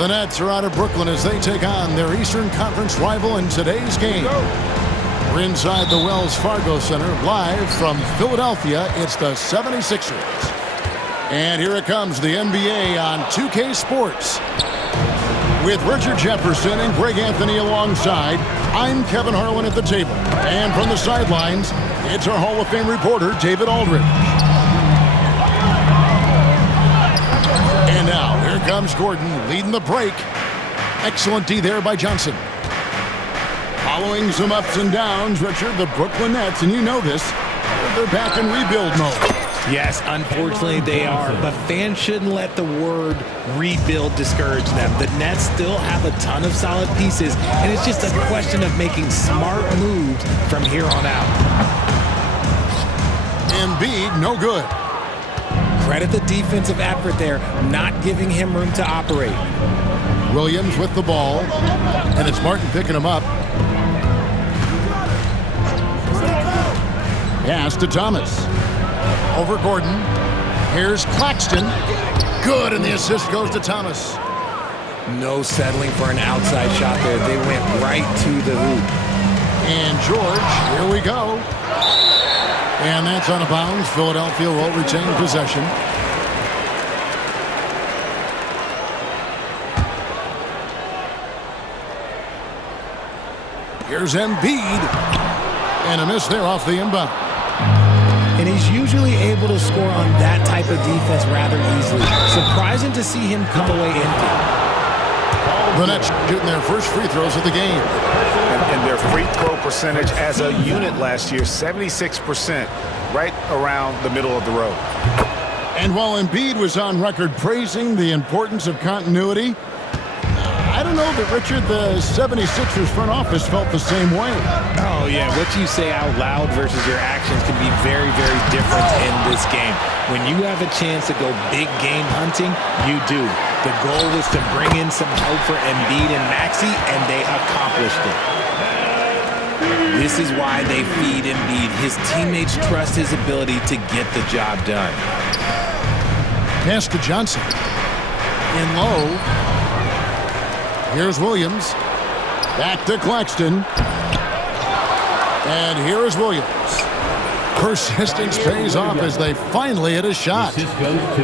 The Nets are out of Brooklyn as they take on their Eastern Conference rival in today's game. We're inside the Wells Fargo Center, live from Philadelphia. It's the 76ers. And here it comes, the NBA on 2K Sports. With Richard Jefferson and Greg Anthony alongside, I'm Kevin Harlan at the table. And from the sidelines, it's our Hall of Fame reporter, David Aldridge. And now, here comes Gordon leading the break. Excellent D there by Johnson. Following some ups and downs, Richard, the Brooklyn Nets, and you know this, they're back in rebuild mode. Yes, unfortunately they are, but fans shouldn't let the word rebuild discourage them. The Nets still have a ton of solid pieces, and it's just a question of making smart moves from here on out. Embiid, no good. Credit the defensive effort there, not giving him room to operate. Williams with the ball, and it's Martin picking him up. Pass to Thomas. Over Gordon. Here's Claxton. Good, and the assist goes to Thomas. No settling for an outside shot there. They went right to the hoop. And George, here we go. And that's out of bounds. Philadelphia will retain possession. Here's Embiid. And a miss there off the inbound. And he's usually able to score on that type of defense rather easily. Surprising to see him come away empty. The Nets shooting their first free throws of the game. And their free throw percentage as a unit last year, 76%, right around the middle of the road. And while Embiid was on record praising the importance of continuity, I don't know that, Richard, the 76ers front office felt the same way. Oh, yeah. What you say out loud versus your actions can be very, very different in this game. When you have a chance to go big game hunting, you do. The goal was to bring in some help for Embiid and Maxey, and they accomplished it. This is why they feed Embiid. His teammates trust his ability to get the job done. Pass to Johnson. In low. Here's Williams. Back to Claxton. And here is Williams. Persistence pays off as they finally hit a shot. This goes to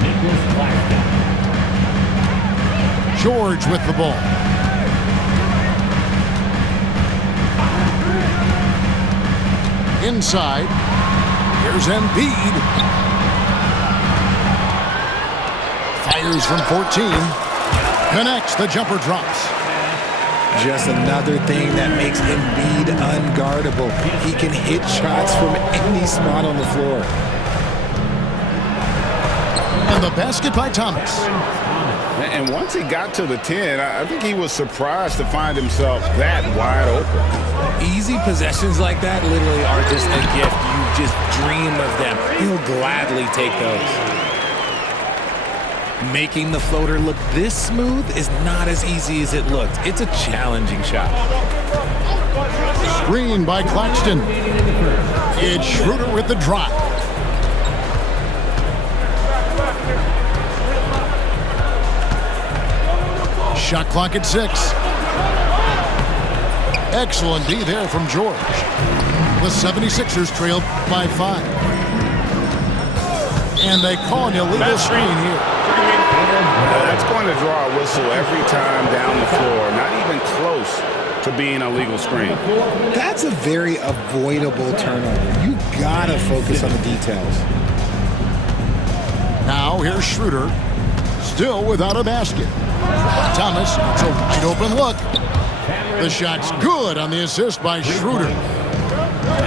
Nicholas Claxton. George with the ball. Inside. Here's Embiid. Fires from 14. Connects, the jumper drops. Just another thing that makes Embiid unguardable. He can hit shots from any spot on the floor. And the basket by Thomas. And once he got to the 10, I think he was surprised to find himself that wide open. Easy possessions like that literally are just a gift. You just dream of them. He'll gladly take those. Making the floater look this smooth is not as easy as it looked. It's a challenging shot. Screen by Claxton. It's Schroeder with the drop. Shot clock at 6. Excellent D there from George. The 76ers trailed by 5. And they call an illegal screen here. That's going to draw a whistle every time down the floor. Not even close to being a legal screen. That's a very avoidable turnover. You gotta focus on the details. Now here's Schroeder, still without a basket. Thomas, it's a wide open look. The shot's good on the assist by Schroeder.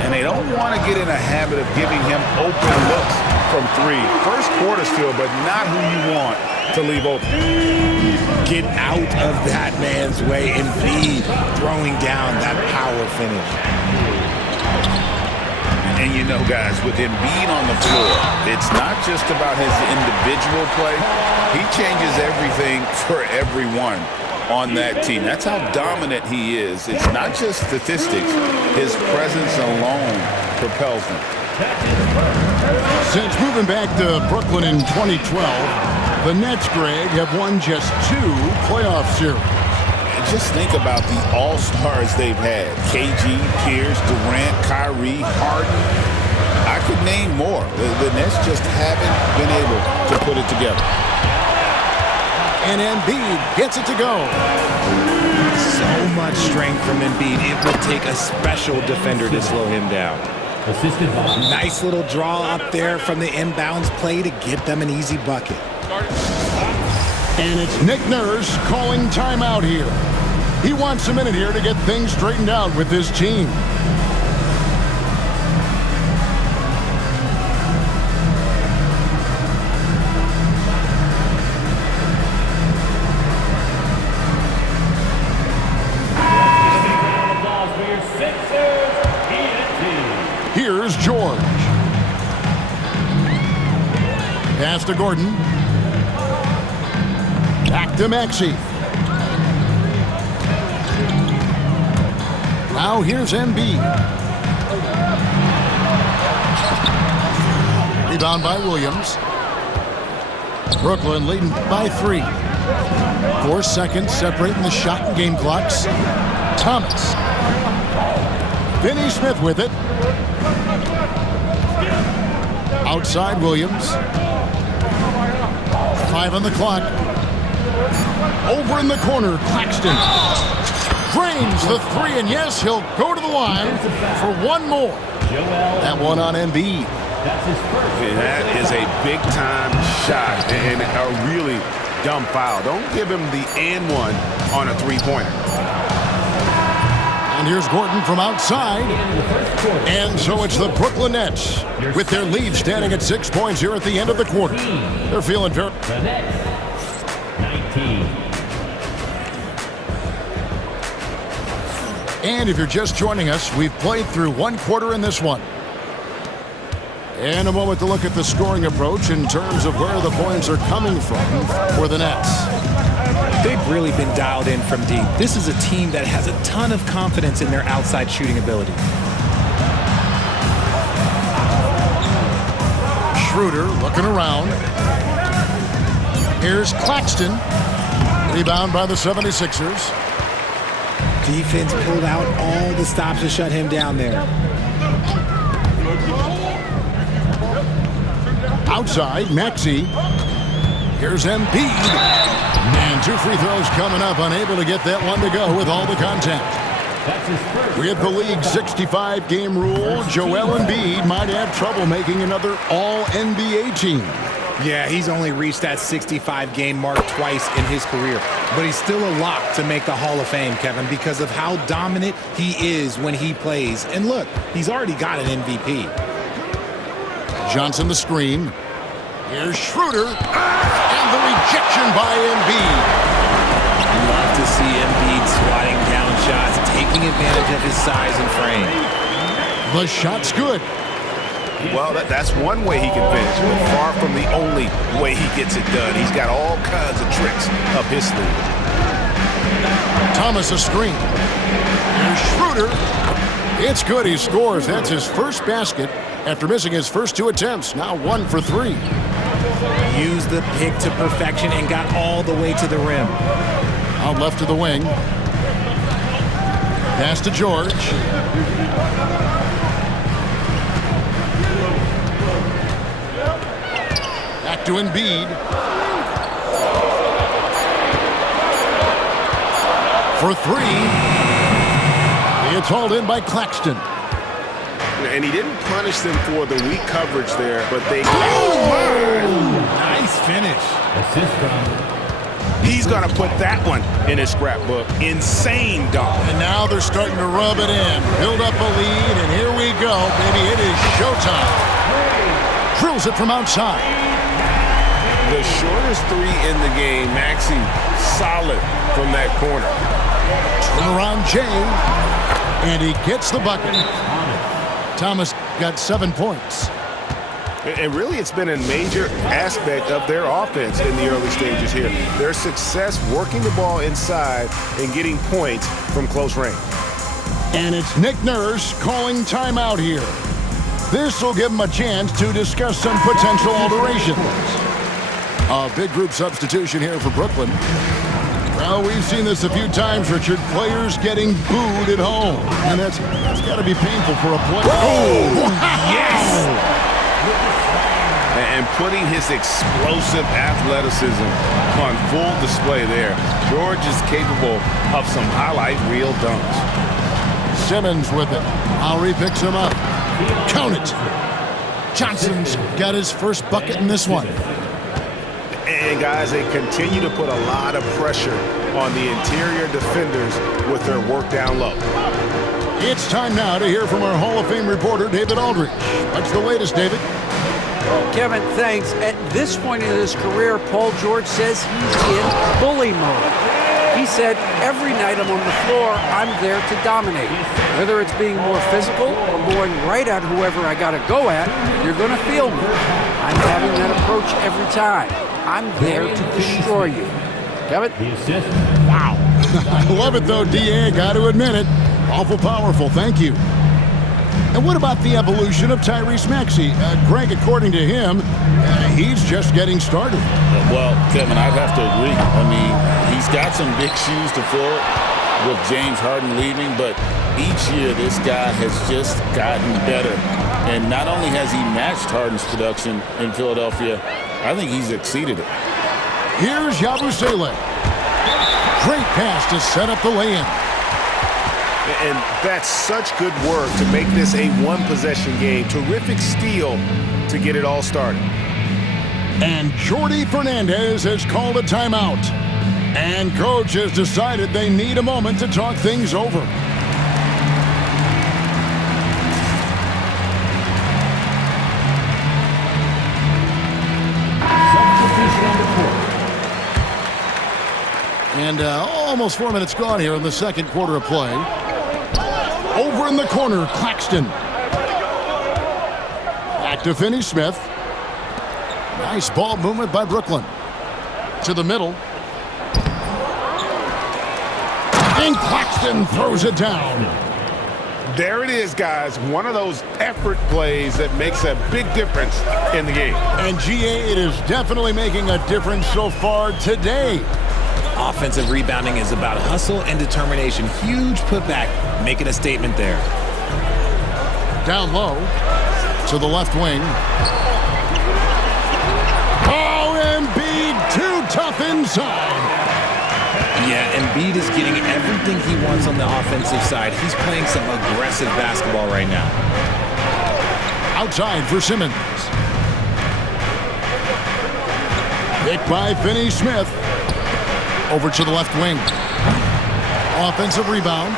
And they don't want to get in a habit of giving him open looks from 3. First quarter still, but not who you want to leave open. Get out of that man's way. Embiid throwing down that power finish. And you know, guys, with Embiid on the floor, it's not just about his individual play. He changes everything for everyone on that team. That's how dominant he is. It's not just statistics. His presence alone propels them. Since moving back to Brooklyn in 2012, The Nets, Greg, have won just 2 playoff series. And just think about the all-stars they've had. KG, Pierce, Durant, Kyrie, Harden. I could name more. The Nets just haven't been able to put it together. And Embiid gets it to go. So much strength from Embiid. It will take a special defender to slow him down. Assisted by Nice little draw up there from the inbounds play to get them an easy bucket. And it's Nick Nurse calling timeout here. He wants a minute here to get things straightened out with this team. Here's George. Pass to Gordon. Back to Maxey. Now here's Embiid. Rebound by Williams. Brooklyn leading by 3. 4 seconds separating the shot and game clocks. Thomas. Finney Smith with it. Outside Williams. 5 on the clock. Over in the corner, Claxton. Drains the 3, and yes, he'll go to the line for one more. That one on Embiid. And that is a big-time shot and a really dumb foul. Don't give him the and one on a three-pointer. And here's Gordon from outside. And so it's the Brooklyn Nets with their lead standing at 6 points here at the end of the quarter. They're feeling very... the Nets, 19. And if you're just joining us, we've played through 1 quarter in this one. And a moment to look at the scoring approach in terms of where the points are coming from for the Nets. They've really been dialed in from deep. This is a team that has a ton of confidence in their outside shooting ability. Schroeder looking around. Here's Claxton. Rebound by the 76ers. Defense pulled out all the stops to shut him down there. Outside, Maxey. Here's Embiid. And 2 free throws coming up, unable to get that one to go with all the contact. With the league's 65-game rule, Joel Embiid might have trouble making another All-NBA team. Yeah, he's only reached that 65-game mark twice in his career. But he's still a lock to make the Hall of Fame, Kevin, because of how dominant he is when he plays. And look, he's already got an MVP. Johnson the screen. Here's Schroeder. And the rejection by Embiid. Love to see Embiid swatting down shots, taking advantage of his size and frame. The shot's good. Well, that's one way he can finish, but far from the only way he gets it done. He's got all kinds of tricks up his sleeve. Thomas a screen. Here's Schroeder. It's good. He scores. That's his first basket after missing his first 2 attempts. Now 1 for 3. Used the pick to perfection and got all the way to the rim. Out left to the wing. Pass to George. Back to Embiid. For 3. It's hauled in by Claxton. And he didn't punish them for the weak coverage there, but they... Nice finish. Assist from He's going to put that one in his scrapbook. Insane dunk. And now they're starting to rub it in. Build up a lead, and here we go, baby. It is showtime. Drills it from outside. The shortest 3 in the game, Maxey, solid from that corner. Turn around Jay, and he gets the bucket. Thomas got 7 points. And really, it's been a major aspect of their offense in the early stages here. Their success working the ball inside and getting points from close range. And it's Nick Nurse calling timeout here. This will give him a chance to discuss some potential alterations. A big group substitution here for Brooklyn. Well, we've seen this a few times, Richard. Players getting booed at home. And that's got to be painful for a player. Oh, yes! And putting his explosive athleticism on full display there. George is capable of some highlight reel dunks. Simmons with it. Lowry picks him up. Count it. Johnson's got his first bucket in this one. And guys, they continue to put a lot of pressure on the interior defenders with their work down low. It's time now to hear from our Hall of Fame reporter, David Aldridge. What's the latest, David? Kevin, thanks. At this point in his career, Paul George says he's in bully mode. He said, every night I'm on the floor, I'm there to dominate. Whether it's being more physical or going right at whoever I got to go at, you're going to feel me. I'm having that approach every time. I'm there to destroy you. Kevin? Wow. I love it, though, D.A. Got to admit it. Awful powerful. Thank you. And what about the evolution of Tyrese Maxey? Greg, according to him, he's just getting started. Well, Kevin, I'd have to agree. I mean, he's got some big shoes to fill with James Harden leaving, but each year this guy has just gotten better. And not only has he matched Harden's production in Philadelphia, I think he's exceeded it. Here's Yabusele. Great pass to set up the lay-in. And that's such good work to make this a one-possession game. Terrific steal to get it all started. And Jordi Fernandez has called a timeout. And coach has decided they need a moment to talk things over. And almost 4 minutes gone here in the second quarter of play. Over in the corner, Claxton. Back to Finney-Smith. Nice ball movement by Brooklyn. To the middle. And Claxton throws it down. There it is, guys. One of those effort plays that makes a big difference in the game. And GA, it is definitely making a difference so far today. Offensive rebounding is about hustle and determination. Huge putback, making a statement there. Down low to the left wing. Oh, Embiid, too tough inside. Yeah, Embiid is getting everything he wants on the offensive side. He's playing some aggressive basketball right now. Outside for Simmons. Picked by Finney-Smith. Over to the left wing. Offensive rebound.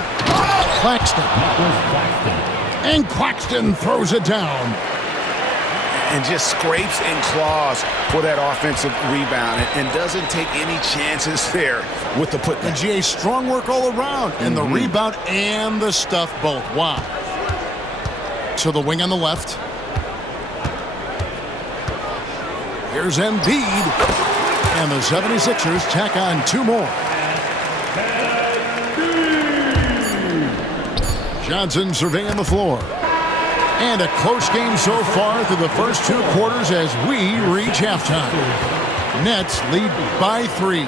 Claxton. And Claxton throws it down. And just scrapes and claws for that offensive rebound and doesn't take any chances there with the putback. And GA, strong work all around. And the rebound and the stuff both. Wow. To the wing on the left. Here's Embiid. And the 76ers tack on two more. Johnson surveying the floor. And a close game so far through the first two quarters as we reach halftime. Nets lead by 3.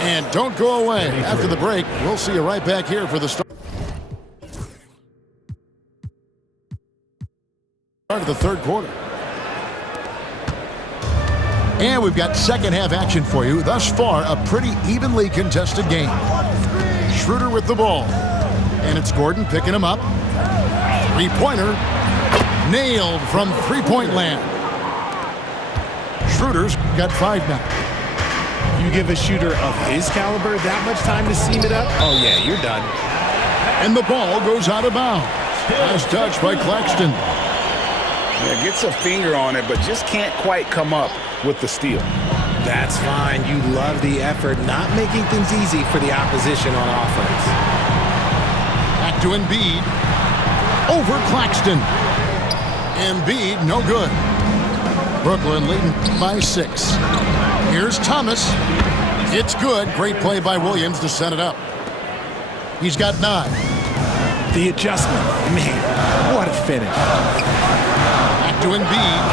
And don't go away. After the break, we'll see you right back here for the start of the third quarter. And we've got second half action for you. Thus far, a pretty evenly contested game. Schroeder with the ball. And it's Gordon picking him up. Three-pointer. Nailed from three-point land. Schroeder's got 5 now. You give a shooter of his caliber that much time to seam it up? Oh, yeah, you're done. And the ball goes out of bounds. Nice touch by Claxton. Yeah, gets a finger on it, but just can't quite come up with the steal. That's fine. You love the effort, not making things easy for the opposition on offense. Back to Embiid. Over Claxton. Embiid, no good. Brooklyn leading by 6. Here's Thomas. It's good. Great play by Williams to set it up. He's got 9. The adjustment. Man, what a finish. Back to Embiid.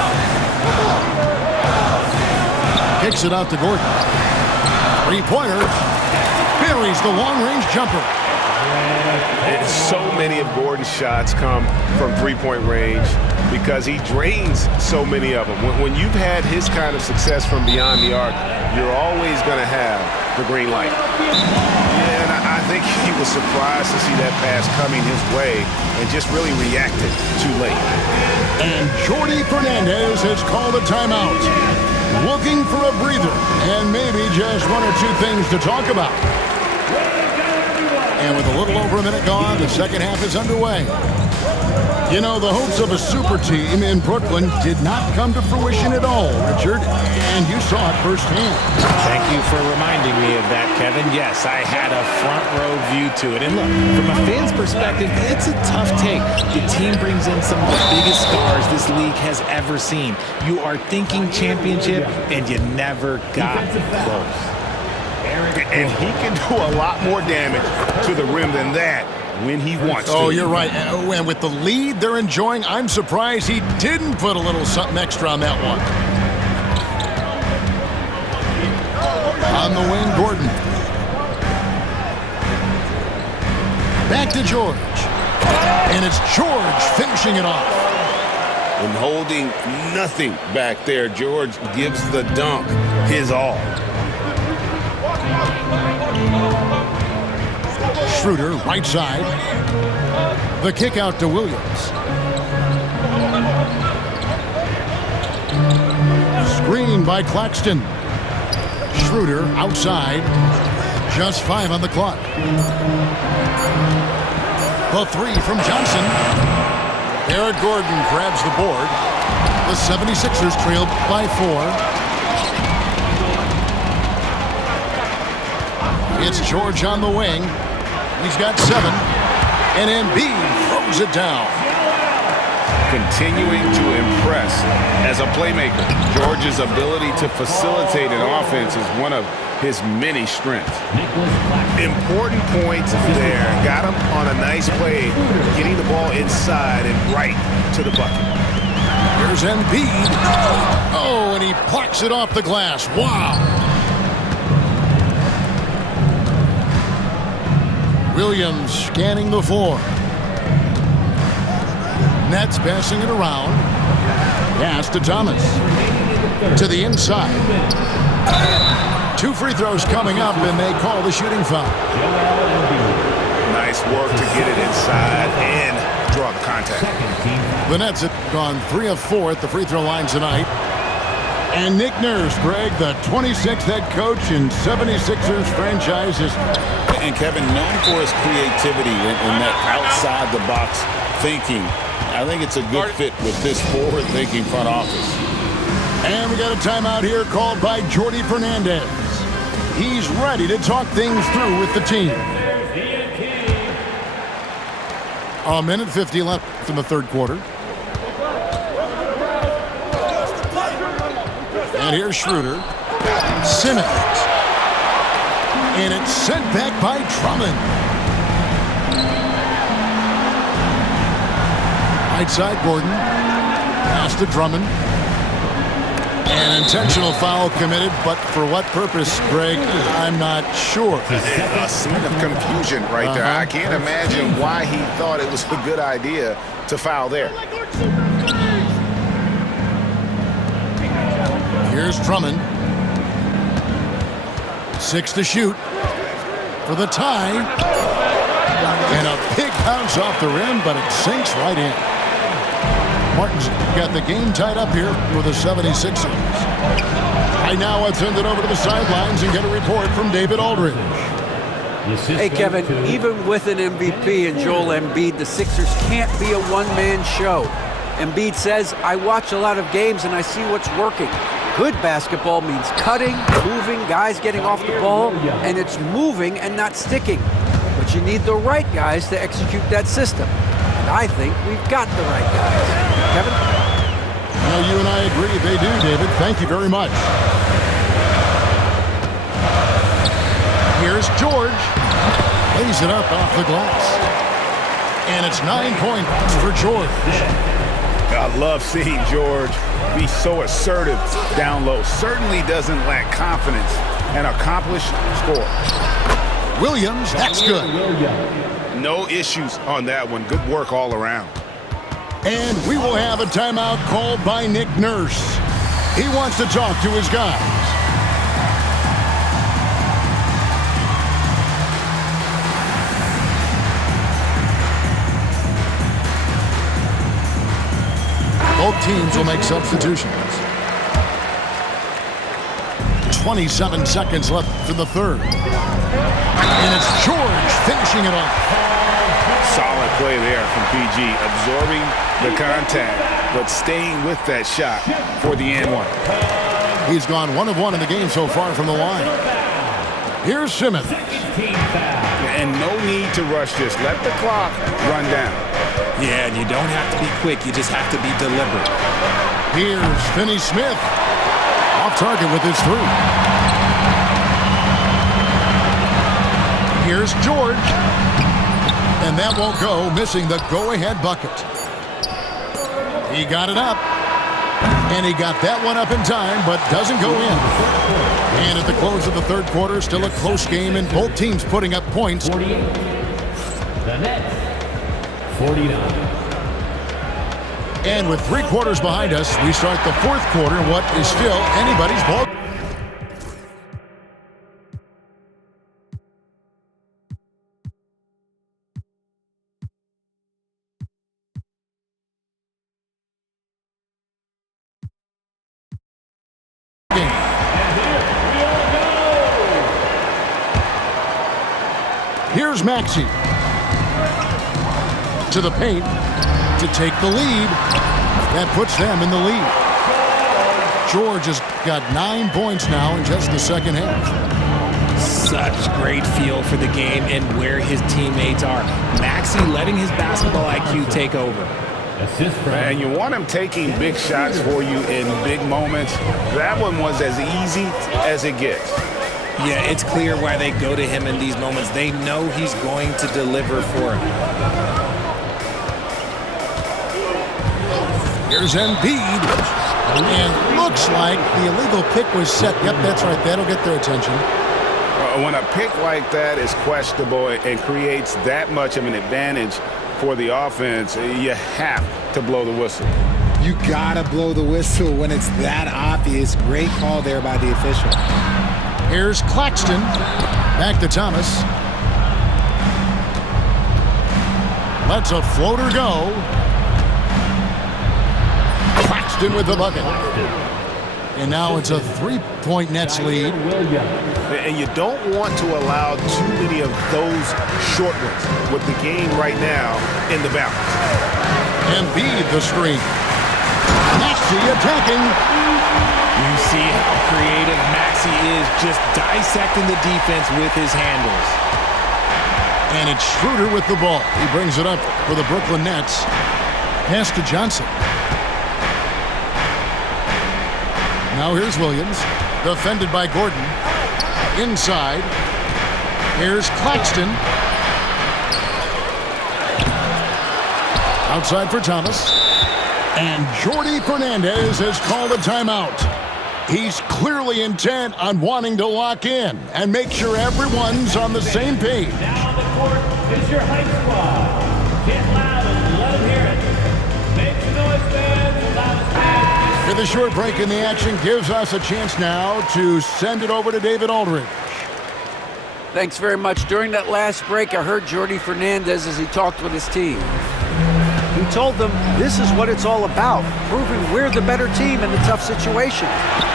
Kick Kicks it out to Gordon. Three-pointer. Buries the long-range jumper. So many of Gordon's shots come from three-point range because he drains so many of them. When you've had his kind of success from beyond the arc, you're always going to have the green light. Yeah, and I think he was surprised to see that pass coming his way and just really reacted too late. And Jordi Fernandez has called a timeout. Looking for a breather and maybe just one or two things to talk about. And with a little over a minute gone, the second half is underway. You know, the hopes of a super team in Brooklyn did not come to fruition at all, Richard, and you saw it firsthand. Thank you for reminding me of that, Kevin. Yes, I had a front row view to it. And look, from a fan's perspective, it's a tough take. The team brings in some of the biggest stars this league has ever seen. You are thinking championship, and you never got close. And he can do a lot more damage to the rim than that when he wants to. Oh, you're right. And with the lead they're enjoying, I'm surprised he didn't put a little something extra on that one. On the wing, Gordon. Back to George. And it's George finishing it off. And holding nothing back there, George gives the dunk his all. Schroeder, right side. The kick out to Williams. Screen by Claxton. Schroeder outside. Just 5 on the clock. The three from Johnson. Eric Gordon grabs the board. The 76ers trail by 4. It's George on the wing. He's got 7. And Embiid throws it down. Continuing to impress as a playmaker. George's ability to facilitate an offense is one of his many strengths. Important points there. Got him on a nice play, getting the ball inside and right to the bucket. Here's Embiid. Oh, and he plucks it off the glass. Wow. Williams scanning the floor. Nets passing it around. Pass to Thomas. To the inside. 2 free throws coming up, and they call the shooting foul. Nice work to get it inside and draw the contact. The Nets have gone 3 of 4 at the free throw line tonight. And Nick Nurse, Greg, the 26th head coach in 76ers franchise history. And Kevin, known for his creativity and that outside-the-box thinking, I think it's a good fit with this forward-thinking front office. And we got a timeout here called by Jordi Fernandez. He's ready to talk things through with the team. A minute 50 left in the third quarter. And here's Schroeder. Simmons. And it's sent back by Drummond. Right side, Gordon. Pass to Drummond. An intentional foul committed, but for what purpose, Greg, I'm not sure. A scene of confusion right there. I can't imagine why he thought it was a good idea to foul there. Here's Drummond. 6 to shoot for the tie. And a big bounce off the rim, but it sinks right in. Martin's got the game tied up here for the 76ers. Right now, let's send it over to the sidelines and get a report from David Aldridge. Hey, Kevin, even with an MVP and Joel Embiid, the Sixers can't be a one-man show. Embiid says, I watch a lot of games and I see what's working. Good basketball means cutting, moving, guys getting off the ball, and it's moving and not sticking. But you need the right guys to execute that system. And I think we've got the right guys. Kevin? Well, you and I agree they do, David. Thank you very much. Here's George. Lays it up off the glass. And it's 9 points for George. I love seeing George be so assertive down low. Certainly doesn't lack confidence. An accomplished score. Williams, that's good. No issues on that one. Good work all around. And we will have a timeout called by Nick Nurse. He wants to talk to his guys. Both teams will make substitutions. 27 seconds left for the third. And it's George finishing it off. Solid play there from PG, absorbing the contact, but staying with that shot for the and one. He's gone 1 of 1 in the game so far from the line. Here's Simmons. And no need to rush this. Let the clock run down. Yeah, and you don't have to be quick. You just have to be deliberate. Here's Finney-Smith. Off target with his three. Here's George. And that won't go, missing the go-ahead bucket. He got it up. And he got that one up in time, but doesn't go in. And at the close of the third quarter, still a close game, and both teams putting up points. 48. The Nets, 49. And with 3 quarters behind us, we start the fourth quarter, what is still anybody's ball. Here's Maxey to the paint to take the lead. That puts them in the lead. George has got 9 points now in just the second half. Such great feel for the game and where his teammates are. Maxey letting his basketball IQ take over. Assist from And you want him taking big shots for you in big moments. That one was as easy as it gets. Yeah, it's clear why they go to him in these moments. They know he's going to deliver for him. Here's Embiid. And looks like the illegal pick was set. Yep, that's right. That'll get their attention. When a pick like that is questionable and creates that much of an advantage for the offense, you have to blow the whistle. You gotta blow the whistle when it's that obvious. Great call there by the official. Here's Claxton. Back to Thomas. Lets a floater go. Claxton with the bucket. And now it's a 3-point Nets lead. And you don't want to allow too many of those short ones with the game right now in the balance. Embiid the screen. Maxey attacking. You see how creative Maxey is, just dissecting the defense with his handles. And it's Schroeder with the ball. He brings it up for the Brooklyn Nets. Pass to Johnson. Now here's Williams, defended by Gordon. Inside. Here's Claxton. Outside for Thomas. And Jordi Fernandez has called a timeout. He's clearly intent on wanting to lock in and make sure everyone's on the same page. Now on the court is your hype squad. Get loud and let them hear it. Make some noise, fans. Loud as fans. With a short break in the action gives us a chance now to send it over to David Aldridge. Thanks very much. During that last break, I heard Jordi Fernandez as he talked with his team. He told them this is what it's all about, proving we're the better team in the tough situation.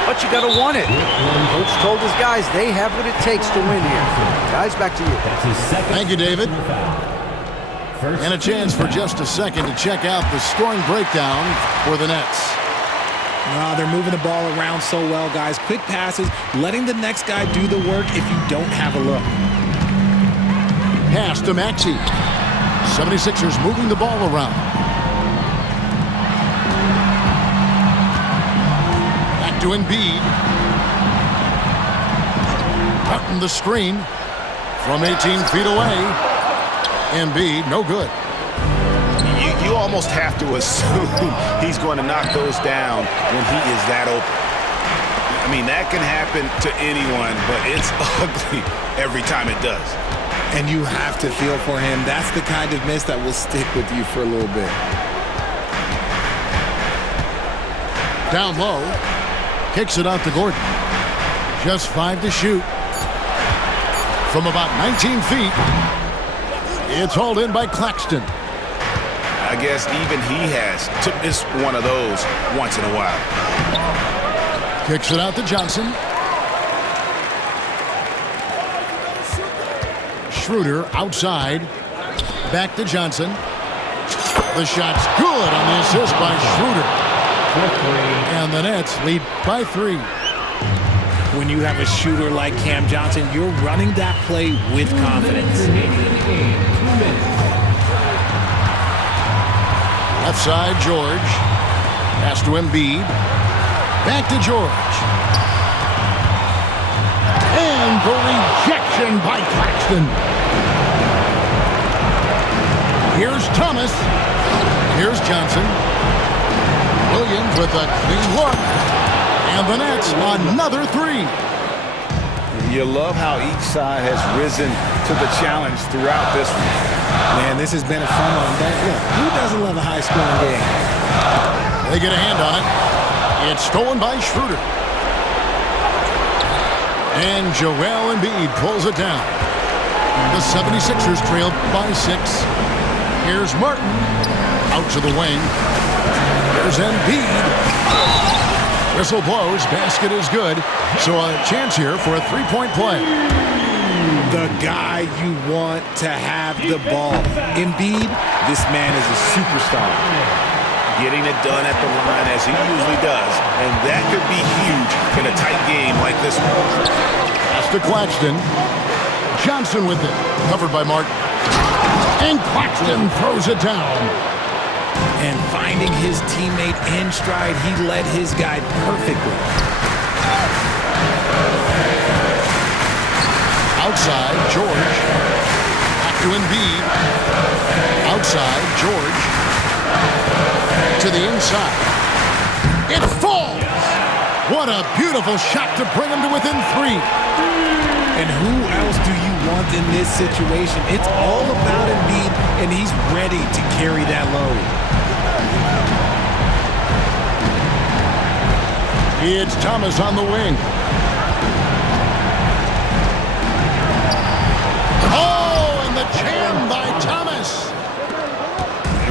But you got to want it. Coach told his guys they have what it takes to win here. Guys, back to you. That's his second. Thank you, David. First And a chance for just a second to check out the scoring breakdown for the Nets. They're moving the ball around so well, guys. Quick passes, letting the next guy do the work if you don't have a look. Pass to Maxey. 76ers moving the ball around. Back to Embiid. Cutting the screen from 18 feet away. Embiid, no good. you almost have to assume he's going to knock those down when he is that open. I mean, that can happen to anyone, but it's ugly every time it does. And you have to feel for him. That's the kind of miss that will stick with you for a little bit. Down low. Kicks it out to Gordon. Just 5 to shoot. From about 19 feet. It's hauled in by Claxton. I guess even he has to miss one of those once in a while. Kicks it out to Johnson. Schroeder outside. Back to Johnson. The shot's good on the assist by Schroeder. And the Nets lead by 3. When you have a shooter like Cam Johnson, you're running that play with confidence. Left side, George. Pass to Embiid. Back to George. And the rejection by Claxton. Here's Thomas. Here's Johnson. Williams with a clean look. And the Nets, another 3. You love how each side has risen to the challenge throughout this one. Man, this has been a fun one. But look, who doesn't love a high-scoring game? They get a hand on it. It's stolen by Schroeder. And Joel Embiid pulls it down. The 76ers trail by 6. Here's Martin. Out to the wing. There's Embiid. Whistle blows. Basket is good. So a chance here for a 3-point play. The guy you want to have the ball. Embiid, this man is a superstar. Getting it done at the line as he usually does. And that could be huge in a tight game like this one. Pass to Claxton. Johnson with it. Covered by Martin. And Claxton throws it down. And finding his teammate in stride, he led his guy perfectly. Outside, George. Back to Embiid. Outside, George. To the inside. It falls! What a beautiful shot to bring him to within 3. And who else do you want in this situation? It's all about Embiid, and he's ready to carry that load. It's Thomas on the wing. Oh, and the jam by Thomas.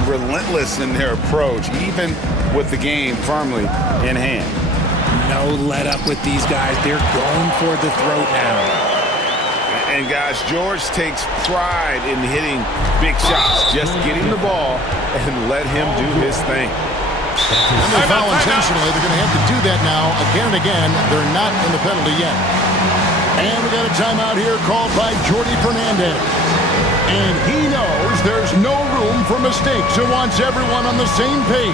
Relentless in their approach, even with the game firmly in hand. No let up with these guys. They're going for the throat now. And guys, George takes pride in hitting big shots. Just get him the ball and let him do his thing. And they foul intentionally. They're going to have to do that now again and again. They're not in the penalty yet. And we got a timeout here called by Jordi Fernandez. And he knows there's no room for mistakes and wants everyone on the same page.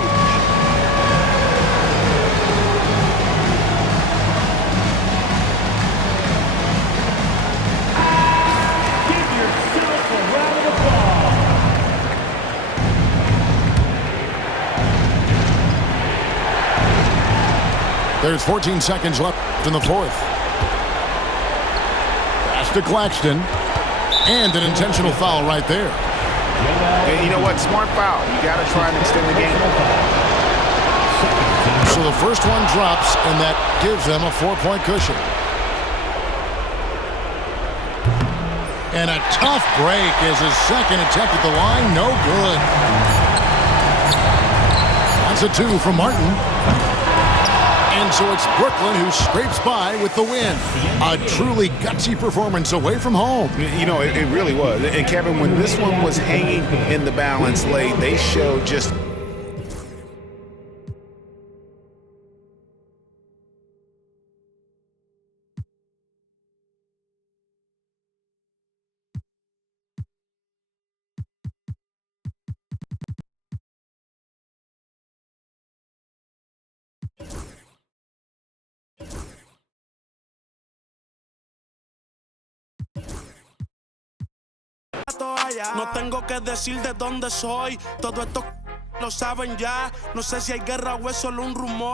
Give yourself a round of applause. There's 14 seconds left in the 4th. Pass to Claxton. And an intentional foul right there. And you know what? Smart foul. You got to try and extend the game. So the first one drops, and that gives them a 4-point cushion. And a tough break is his second attempt at the line. No good. That's a 2 from Martin. And so it's Brooklyn who scrapes by with the win. A truly gutsy performance away from home. You know, it really was. And Kevin, when this one was hanging in the balance late, they showed just No tengo que decir de dónde soy. Todo esto lo saben ya. No sé si hay guerra o es solo un rumor.